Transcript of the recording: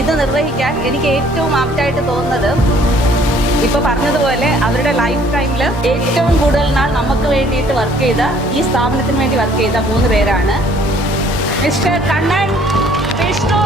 ഇത് നിർവഹിക്കാൻ എനിക്ക് ഏറ്റവും ആപ്റ്റായിട്ട് തോന്നുന്നത് ഇപ്പോൾ പറഞ്ഞതുപോലെ അവരുടെ ലൈഫ് ടൈമിൽ ഏറ്റവും കൂടുതൽ നാൾ നമുക്ക് വേണ്ടിയിട്ട് വർക്ക് ചെയ്ത, ഈ സ്ഥാപനത്തിന് വേണ്ടി വർക്ക് ചെയ്ത 3 പേരാണ്. മിസ്റ്റർ കണ്ണൻ, വിഷ്ണു,